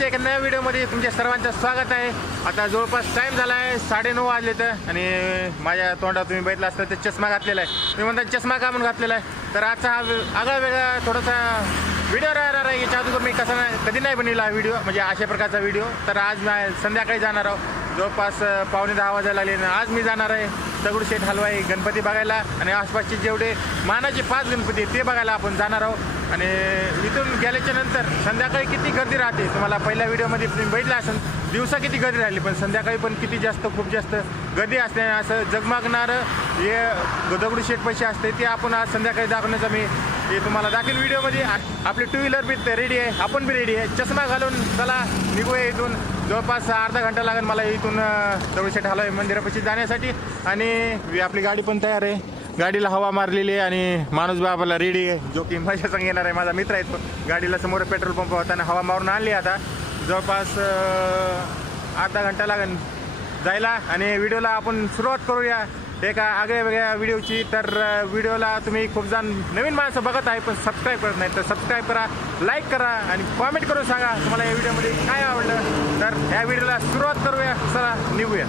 आजच्या एका नव्या व्हिडिओमध्ये तुमच्या सर्वांचं स्वागत आहे। आता जवळपास टाइम झाला आहे 9:30 वाजले तर आणि माझ्या तोंडात तुम्ही बघितलं असतं तर चष्मा घातलेला आहे। तुम्ही म्हणता चष्मा का म्हणून घातलेला आहे, तर आजचा हा आगळा वेगळा थोडासा व्हिडिओ राहणार आहे। याच्या अगोदर मी कधी नाही बनवला व्हिडिओ, म्हणजे अशा प्रकारचा व्हिडिओ। तर आज मी संध्याकाळी जाणार आहोत, जवळपास 9:15 वाजायला लागले। आज मी जाणार आहे दगडूशेठ हलवाई गणपती बघायला आणि आसपासचे जेवढे मानाचे 5 गणपती आहेत ते बघायला आपण जाणार आहोत। आणि इथून गेल्याच्या नंतर संध्याकाळी किती गर्दी राहते तुम्हाला पहिल्या व्हिडिओमध्ये तुम्ही बघितलं असेल, दिवसा किती गर्दी राहिली पण संध्याकाळी पण किती जास्त खूप जास्त गर्दी असते। असं जगमगणारं हे दगडूशेठ पैसे असते ते आपण आज संध्याकाळी दाखवण्याचा मी हे तुम्हाला दाखवेल व्हिडिओमध्ये। आपली 2 व्हीलर बी रेडी आहे, आपण बी रेडी आहे। चष्मा घालून चला निघूया इथून। जवळपास अर्धा घंटा लागेल मला इथून दगडूशेठ हलवाई मंदिरापाशी जाण्यासाठी। आणि आपली गाडी पण तयार आहे, गाडीला हवा मारलेली आहे आणि माणूस बाबाला रेडी आहे, जो की माझ्या संग येणार आहे। माझा मित्र आहे तो, गाडीला समोर पेट्रोल पंप होता आणि हवा मारून आणली। आता जवळपास अर्धा घंटा लागेल जायला आणि व्हिडिओला आपण सुरुवात करूया एका आगळ्या वेगळ्या व्हिडिओची। तर व्हिडिओला तुम्ही खूप जण नवीन माणसं बघत आहे पण सबस्क्राईब करत नाही, तर सबस्क्राईब करा, लाईक करा आणि कॉमेंट करून सांगा तुम्हाला या व्हिडिओमध्ये काय आवडलं। तर या व्हिडिओला सुरुवात करूया, चला निघूया।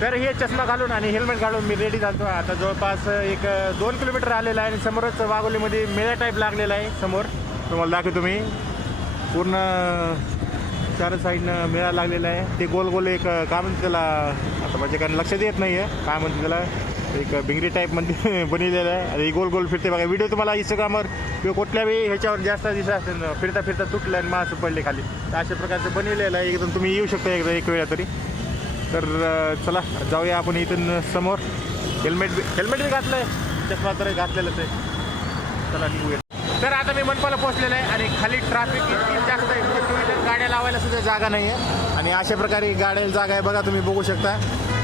तर हे चष्मा घालून आणि हेल्मेट घालून मी रेडी झालो। आता जवळपास 1-2 किलोमीटर आलेला आहे आणि समोरच वाघोलीमध्ये मेळा टाईप लागलेला आहे। समोर तुम्हाला दाखवतो मी, पूर्ण 4 साईडनं मेळा लागलेला आहे। ते गोल गोल एक काय म्हणते त्याला, आता माझ्या कारण लक्षात येत नाही आहे काय म्हणते त्याला, एक भिंगरी टाईपमध्ये बनवलेलं आहे आणि गोल गोल फिरते बघा। व्हिडिओ तुम्हाला इंस्टाग्रामवर किंवा कुठल्याही ह्याच्यावर जास्त दिसत असेल, फिरता फिरता तुटलं आणि माणसं पडले खाली, तर अशा प्रकारचं बनवलेलं आहे। एकदम तुम्ही येऊ शकता एक वेळा तरी। तर चला जाऊया आपण इथून समोर। हेल्मेट बी घातलं आहे, चष्मा तर घातलेलंच आहे। चला निघूया। तर आता मी मनपाला पोहोचलेलं आहे आणि खाली ट्रॅफिक इतकी जास्त आहे, म्हणजे 2 व्हीलर गाड्या लावायला सुद्धा जागा नाही आहे। आणि अशा प्रकारे गाड्याला जागा आहे बघा, तुम्ही बघू शकता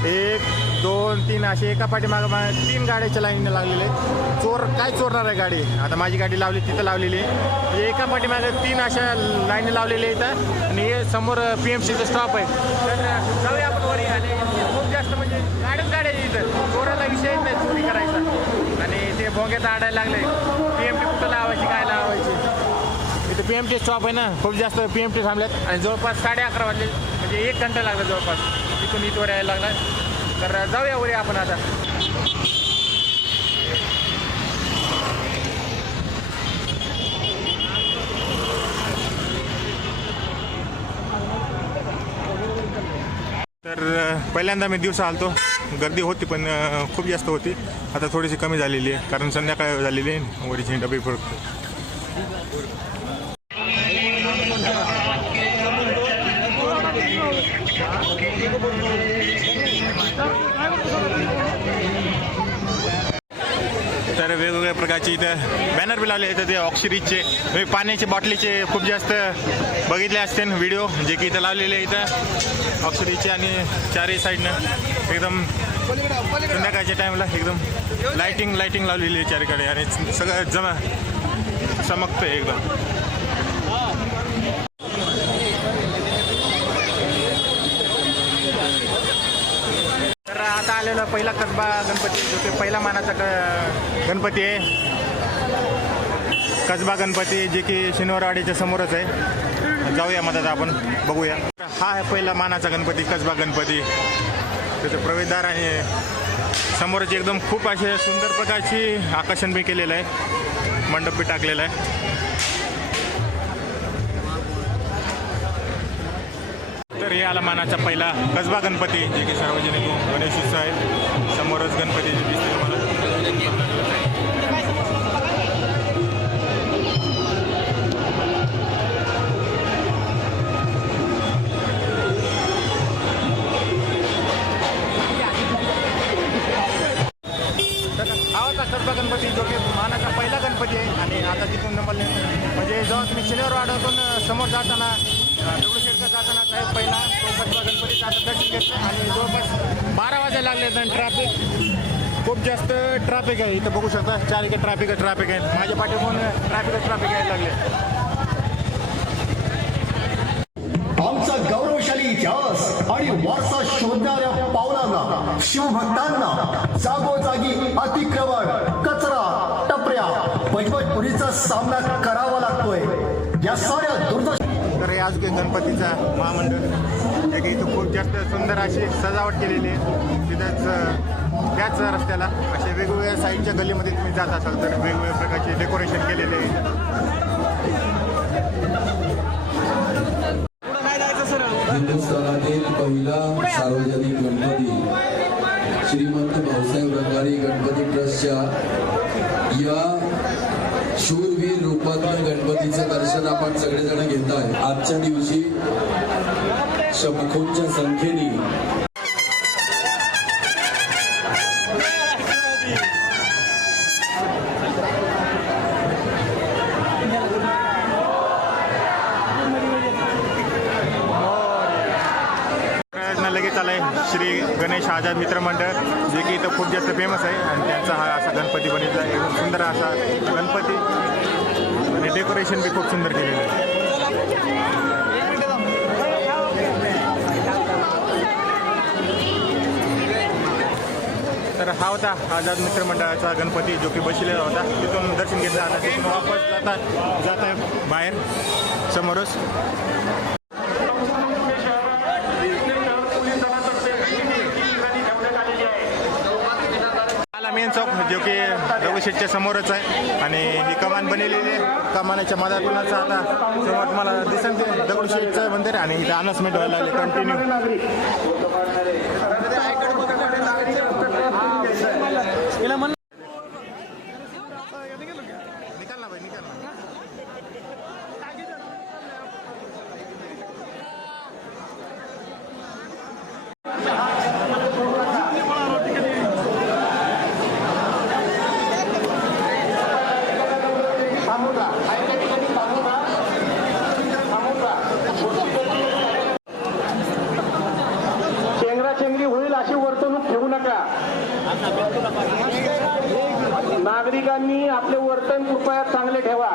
1, 2, 3 असे एका पाठीमागे 3 गाड्याच्या लाईनने लागलेले आहेत। चोर काय चोरणार आहे गाडी, आता माझी गाडी लावली तिथं लावलेली आहे, म्हणजे एका पाठीमागे 3 अशा लाईनने लावलेले आहेत। आणि हे समोर PMCचं स्टॉप आहे। तर जाऊया आपण वरी आणि खूप जास्त म्हणजे गाड्या इथं, चोराला विषय नाही चोरी करायचा। आणि ते भोंग्यात आडायला लागले, PMT कुठं लावायची काय लावायची, इथं PMT स्टॉप आहे ना, खूप जास्त PMT थांबल्यात। आणि जवळपास 11:30 वाजले, म्हणजे 1 घंटा लागला जवळपास इथून इथवर यायला लागला। तर जाऊया वरी आपण आता। तर पहिल्यांदा मी दिवसा आलतो, गर्दी होती पण खूप जास्त होती। आता थोडीशी कमी झालेली आहे कारण संध्याकाळ झालेली आहे, वरीची डबे फरक। तर वेगवेगळ्या प्रकारचे इथं बॅनर बी लावले इथं, ते ऑक्सिजनचे पाण्याचे बाटलीचे खूप जास्त बघितले असतील व्हिडिओ, जे की इथं लावलेले इथं ऑक्सिजनचे। आणि 4ही साईडनं एकदम संध्याकाळच्या टाईमला एकदम लाईटिंग लावलेली आहे चारीकडे आणि सगळं चमकतं एकदम। तर आता आलेला पहिला कसबा गणपती, जो की पहिला मानाचा गणपती आहे, कसबा गणपती, जे की शनिवारवाडीच्या समोरच आहे। जाऊया मधात आपण बघूया। हा आहे पहिला मानाचा गणपती, कसबा गणपती। त्याचं प्रवेशद्वार आहे समोरच, एकदम खूप असे सुंदर प्रकारची आकर्षण बी केलेलं आहे, मंडप बी टाकलेला आहे। तर हे आला मानाचा पहिला कसबा गणपती, जे की सार्वजनिक गणेश उत्सव आहे। समोरच गणपती दिसते मला। तर हा होता कसबा गणपती, जो की मानाचा पहिला गणपती आहे। आणि आता तिथून म्हणजे जेव्हा तुम्ही शनिवारवाड्यातून समोर जाताना दगडूशेठला जाताना साहेब पहिला तो कसबा गणपतीचा आता दर्शन घेतलं। आणि जवळपास 12 वाजायला लागले आणि खूप जास्त ट्रॅफिक आहे इथं, बघू शकता चारीकडे ट्रॅफिक आहे। माझ्या पाठीमागून ट्रॅफिक यायला लागले। आमचा गौरवशाली इतिहास आणि वारसा शोधणाऱ्या पावलांना, शिवभक्तांना जागोजागी अतिक्रमण, कचरा, टपऱ्या, बजबजपुरीचा सामना करावा लागतोय. या साऱ्या दुर्दशा. तर हे आज गणपतीचा महामंडळ एक इथं खूप जास्त सुंदर अशी सजावट केलेली आहे. तिथंच त्याच रस्त्याला असे वेगवेगळ्या साईडच्या गल्लीमध्ये तुम्ही जात असाल तर वेगवेगळ्या प्रकारचे डेकोरेशन केलेले आहे. हिंदुस्थानातील पहिला सार्वजनिक गणपती श्रीमंत भाऊसाहेब रंगारी गणपती ट्रस्टच्या या शूरवीर रूपातल्या गणपतीचं दर्शन आपण सगळेजण घेत आहे. आजच्या दिवशी शंभूंच्या संख्येने लगेच आलाय श्री गणेश आझाद मित्र मंडळ, जे की इथं खूप जास्त फेमस आहे आणि त्यांचा हा असा गणपती बनितला एकदम सुंदर असा गणपती आणि डेकोरेशन बी खूप सुंदर केलेलं आहे. तर हा होता आझाद मित्र मंडळाचा गणपती जो की बसलेला होता. तिथून दर्शन घेतलं. आता तिथून वापस जात आहे बाहेर समोरच. मेन चौक जो की दगडूशेठच्या समोरच आहे आणि ही कमान बनलेली आहे. कमानाच्या मधातूनच आता समोर तुम्हाला दिसेल ते दगडूशेठचं मंदिर आणि इथं अनाउन्समेंट व्हायला लागले कंटिन्यू. चेंगराचेंगरी होईल अशी वर्तणूक ठेवू नका. नागरिकांनी आपले वर्तन कृपया चांगले ठेवा.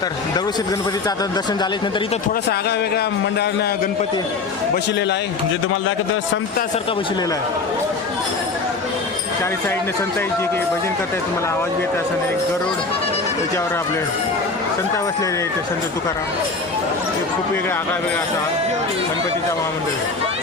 तर दगडूशेठ गणपतीचं आता दर्शन झाल्यानंतर इथं थोडासा आगळा वेगळा मंडळानं गणपती बसलेला आहे, जे तुम्हाला दाखवतं संतासारखा बसलेला आहे. चारी साईडने संत आहेत जे की भजन करतायत. तुम्हाला आवाज बी येत असं एक गरुड, त्याच्यावर आपले संत बसलेले आहेत संत तुकाराम. हे खूप वेगळा आगळा वेगळा असा गणपतीचा महामंडळ आहे.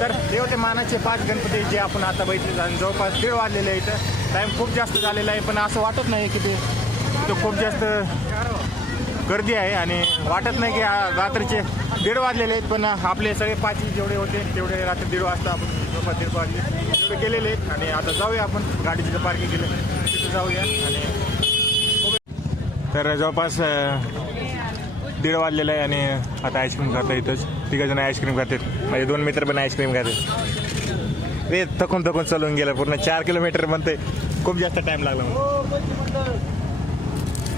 तर हे होते मानाचे 5 गणपती जे आपण आता बघितले आणि जवळपास 1:30 वाजलेले आहे. इथं टाईम खूप जास्त झालेला आहे, पण असं वाटत नाही की ते खूप जास्त गर्दी आहे आणि वाटत नाही की रात्रीचे 1:30 वाजलेले आहेत. पण आपले सगळे 5 जेवढे होते तेवढे रात्री 1:30 वाजता आपण जवळपास 1:30 वाजले तेवढे गेलेले आहेत. आणि आता जाऊया आपण गाडी जिथं पार्किंग केलं तिथं जाऊया. आणि तर जवळपास 1:30 वाजलेलं आहे आणि आता आईस्क्रीम खातो इथंच. तिघंजण आईस्क्रीम खातात, माझे 2 मित्र पण आईस्क्रीम खातात. ते थकून चालून गेलं, पूर्ण 4 किलोमीटर म्हणते, खूप जास्त टाईम लागला.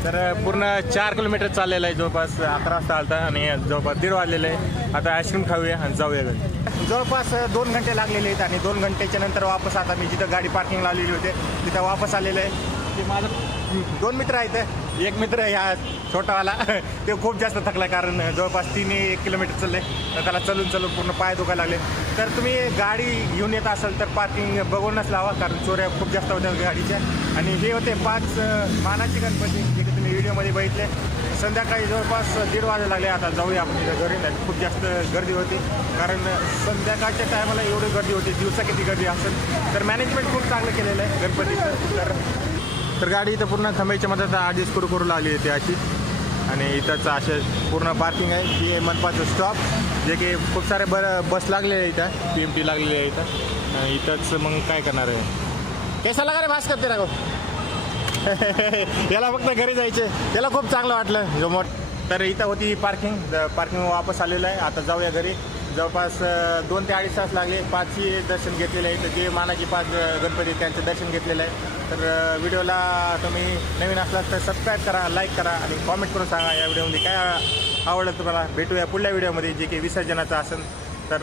तर पूर्ण 4 किलोमीटर चाललेलं आहे, जवळपास 11 वाजता आलता आणि जवळपास 1:30 वाजलेलं आहे. आता आईस्क्रीम खाऊया आणि जाऊया घरी. जवळपास 2 घंटे लागलेले आहेत आणि 2 घंटेच्या नंतर वापस आता मी जिथं गाडी पार्किंग लावलेली होते तिथं वापस आलेलं आहे. ते माझं 2 मित्र आहेत. एक मित्र ह्या छोटावाला ते खूप जास्त थकला, कारण जवळपास 3-1 किलोमीटर चालले, तर त्याला चलून पूर्ण पाय दुखायला लागले. तर तुम्ही गाडी घेऊन येत असाल तर पार्किंग बघूनच लावा, कारण चोऱ्या खूप जास्त होत्या गाडीच्या. आणि हे होते 5 मानाचे गणपती जे की तुम्ही व्हिडिओमध्ये बघितले. संध्याकाळी जवळपास 1:30 वाजायला लागले. आता जाऊया आपण तिथं घरी. नाही खूप जास्त गर्दी होती, कारण संध्याकाळच्या टायमाला एवढी गर्दी होती, दिवसा किती गर्दी असेल. तर मॅनेजमेंट खूप चांगलं केलेलं आहे गणपतीचं. तर गाडी इथं पूर्ण थांबायच्या मधात आधीच करू लागली होती अशी. आणि इथंच असे पूर्ण पार्किंग आहे. ही मनपाचं स्टॉप जे की खूप सारे बस लागलेले आहे इथं, PMT लागलेली आहे इथं. इथंच मग काय करणार आहे, कैसा लगा रे भास करते राखो. याला फक्त घरी जायचे, याला खूप चांगलं वाटलं जोमोट. तर इथं होती पार्किंग वापस आलेलं आहे. आता जाऊया घरी. जवळपास 2 ते 2.5 तास लागले. 5ची दर्शन घेतलेलं आहे. तर जे मानाचे 5 गणपती त्यांचं दर्शन घेतलेलं आहे. तर व्हिडिओला तुम्ही नवीन असलात तर सबस्क्राईब करा, लाईक करा आणि कॉमेंट करून सांगा या व्हिडिओमध्ये काय आवडलं तुम्हाला. भेटूया पुढल्या व्हिडिओमध्ये जे की विसर्जनाचं असेल तर.